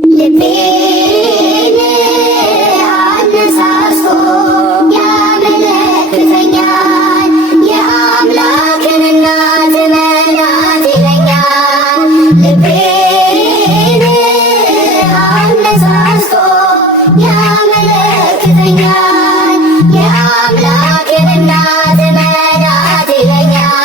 ልቤን አነሳስቶ ያመለክተኛል የአምላክን እናት ናት ይለኛል። ልቤን አነሳስቶ ያመለክተኛል የአምላክን እናት ናት ይለኛል።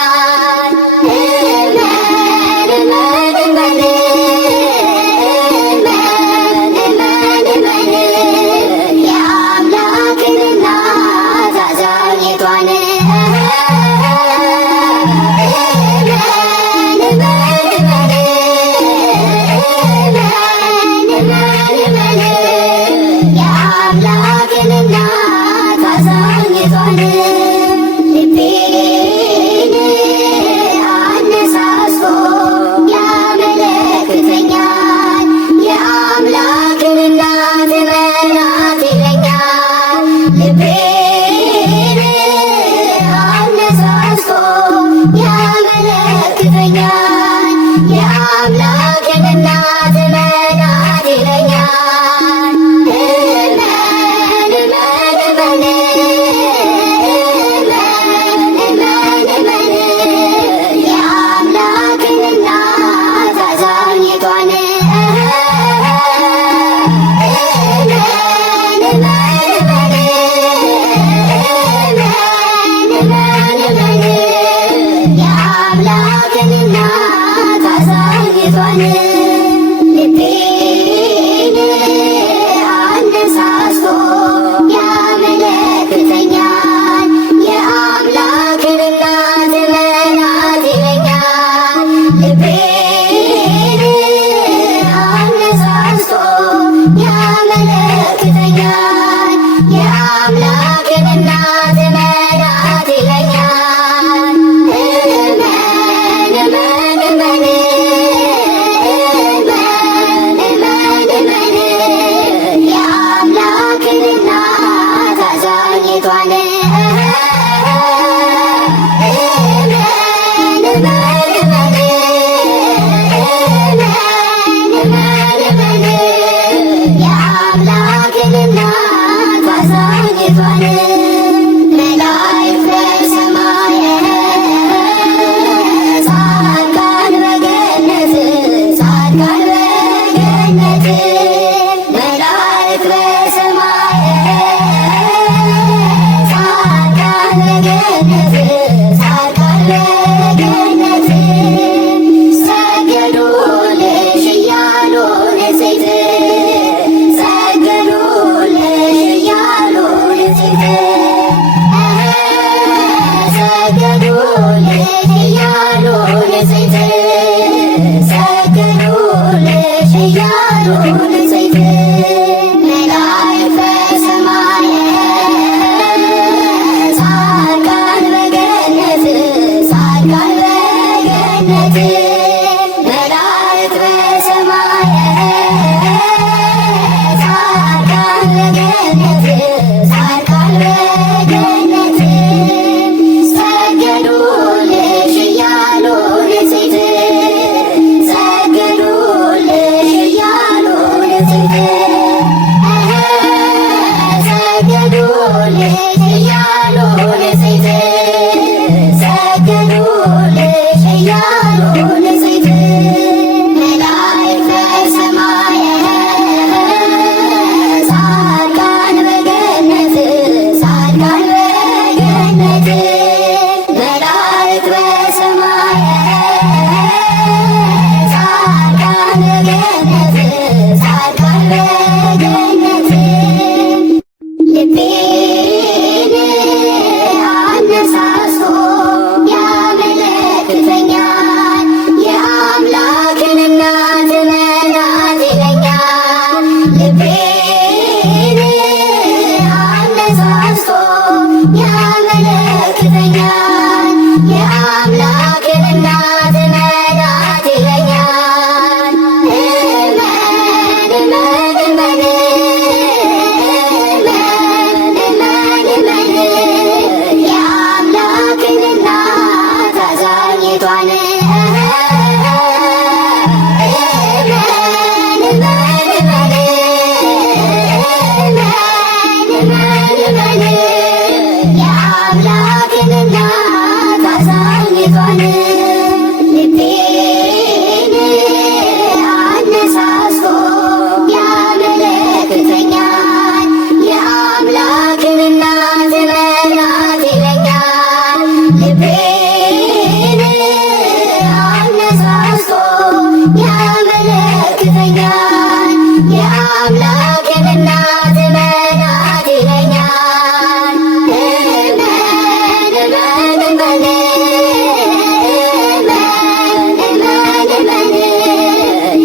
እናት መዳት ይለኛል።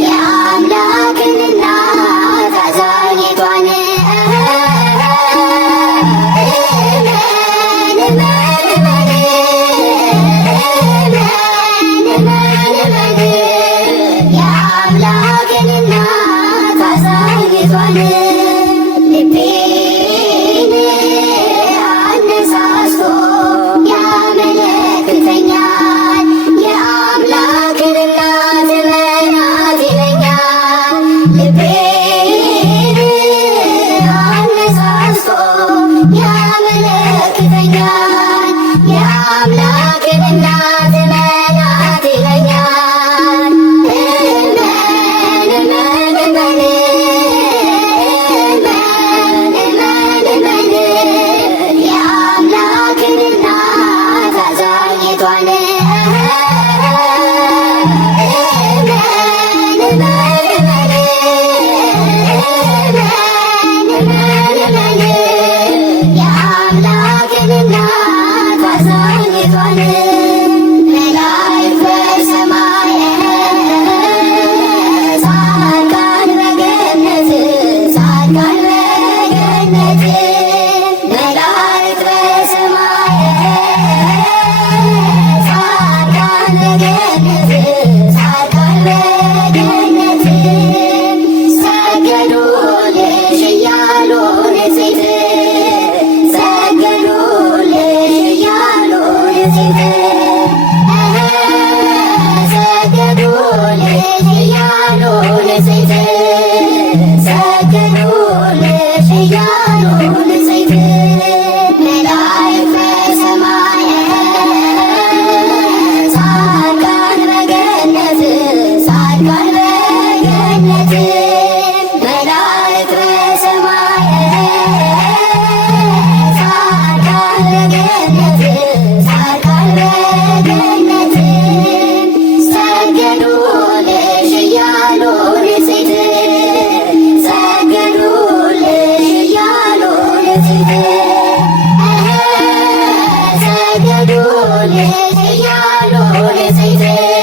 የአምላክን እናት አዛኝቷን የአምላክን እናት አዛኝቷን ልቤን አነሳስቶ ያመለክተኛል። የአምላክን እናት መናት ይለኛል። ልቤን አነሳስቶ ያመለክተኛል። የአምላክን እናት መናት ይለኛል። የአምላክን እናት አዛኝቷን የአምላክን እናት አዛኝቷን መላእክት በሰማይ ጻድቃን በገነት ጻድቃን በገነት መላእክት በሰማይ ጻድቃን በገነት ጻድቃን በገነት ሰገዱልሽ እያሉ ንጽሕት ሰገዱልሽ እያሉ ንጽሕት ሰገዱልሽ እያሉ ንጽሕት ሰገዱልሽ እያሉ ንጽሕት መላእክት በሰማይ ጻድቃን በገነት ጻድቃን በገነት መላእክት በሰማይ ጻድቃን በገነት ጻድቃን በገነት ሰገዱልሽ እያሉ ንጽሕት ሰገዱልሽ እያሉ ንጽሕት ሰገዱልሽ እያሉ ንጽሕት